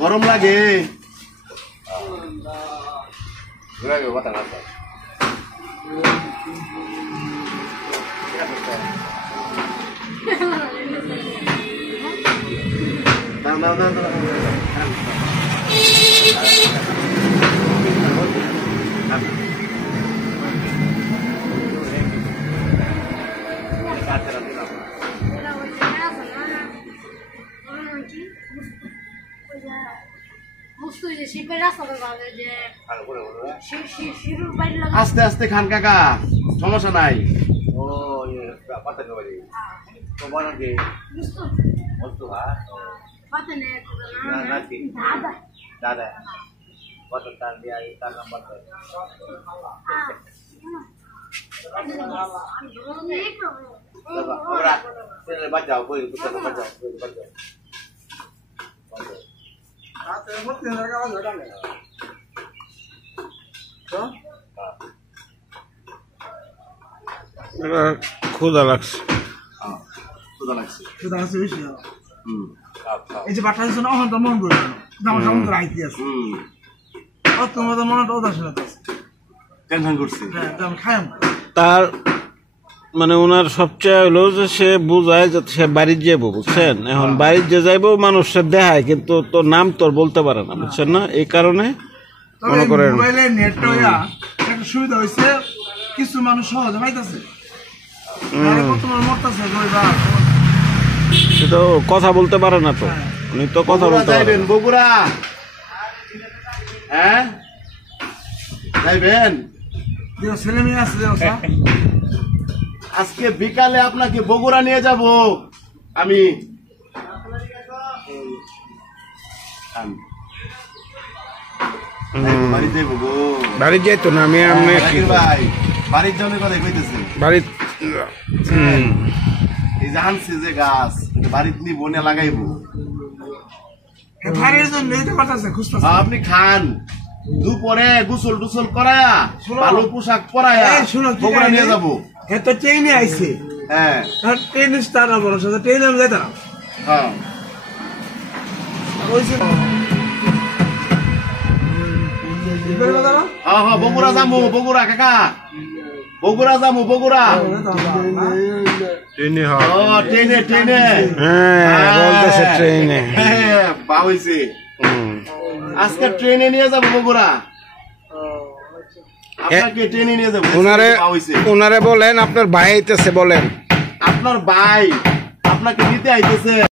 গরম লাগে আস্তে আস্তে খান কাকা, সমস্যা নাই। ক্ষুধা লাগছে, এই যে বাটা দিচ্ছে না ওখানটা মন করে যেমন যেমন করে আইতে আছে তোমাদের মনে উদাসীনতা আছে, টেনশন করছি খায় তার মানে ওনার সবচেয়ে হলো যে সে বুঝায় যে সে বাড়ির যাবো, বুঝছেন? এখন বাড়ির যে যাইবো মানুষের দেখায় কিন্তু তোর নাম তোর বলতে পারে না, বুঝছেন না? এই কারণে মনে করেন মোবাইলে নেটটা একটা সুবিধা হয়েছে, কিছু মানুষ সহজে পাইতেছে, তোমার মরতেছে তো কথা বলতে পারে না, তো উনি তো কথা বলতে পারেন। বগুড়া হ্যাঁ যাইবেন, ছেলে মেয়ে আছে আজকে বিকালে আপনাকে বগুড়া নিয়ে যাব আমি। বাড়ির যাইতো না আমি ভাই, বাড়ির জন্য কথা কইতেছি, বাড়ির এই যে আনছে যে গাছ বাড়িতে নিয়ে বনে লাগাইবো, আপনি খান। দুপুরে গোসল টুসল করায়া ভালো পোশাক পরায়া বগুড়া নিয়ে যাবো। তো ট্রেনে আইছে, হ্যাঁ ট্রেনে স্টার না বড় সাথে ট্রেনে আমি যাইতাম। হ্যাঁ হ্যাঁ বগুড়া যাবো, বগুড়া কাকা, বগুড়া যাবো, বগুড়া ট্রেনে ট্রেনে ট্রেনে ট্রেনে পাইছে আজকে ট্রেনে নিয়ে যাবো বগুড়া, আপনাকে ট্রেনে নিয়ে যাবো। ওনারে বলেন আপনার ভাই আইতেছে, বলেন আপনার ভাই আপনাকে নিতে আইতেছে।